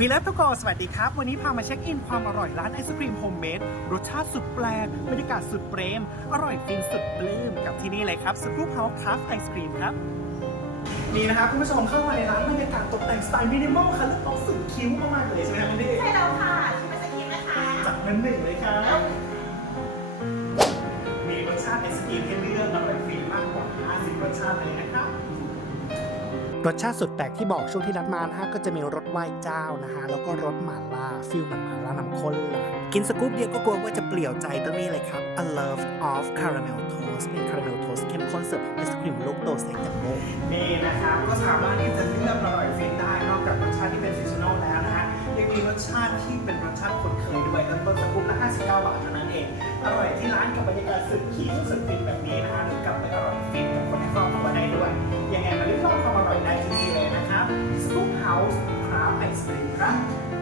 วีเลฟทุกคนสวัสดีครับ วันนี้พามาเช็คอินความอร่อยร้านไอศครีมโฮมเมดรสชาติสุดแปลกบรรยากาศสุดเปรม อร่อยฟินสุดปลื้มกับที่นี่เลยครับสกู๊ปเฮาส์คราฟไอศครีมครับ นี่นะครับคุณผู้ชมเข้ามาในร้านบรรยากาศตกแต่งสไตล์มินิมอลค่ะและต้องสุดคิ้วมากๆเลยใช่ไหมครับคุณพี่ใช่แล้วค่ะชิมไอศกรีมนะคะจัดนั้นหนึ่งเลยครับ มีรสชาติไอศกรีมให้เลือกอร่อยฟรีมากกว่า50รสชาติเลยนะครับ รสชาติสุดแปลกที่บอกช่วงที่นัดมานะฮะก็จะมีรสไหว้เจ้านะฮะแล้วก็รสหม่าล่าฟิลเหมือนหม่าล่าน้ำข้นเลยกินสกู๊ปเดียวก็กลัวว่าจะเปลี่ยวใจต้องนี่เลยครับ A Love of Caramel Toast เป็น Caramel Toast เข้มข้นเสิร์ฟไอศครีมลูกโตเซ็กจัมโบ้นี่นะครับก็สามารถที่จะเลือกอร่อยฟินได้นอกจากรสชาติที่เป็นซีซันอลแล้วนะฮะยังมีรสชาติที่เป็นรสชาติคนเคยด้วยเริ่มต้นสกู๊ปละ59บาทเท่านั้นเองอร่อยที่ร้านกับบรรยากาศสุดขีสุดฟิน house, crab ice cream truck.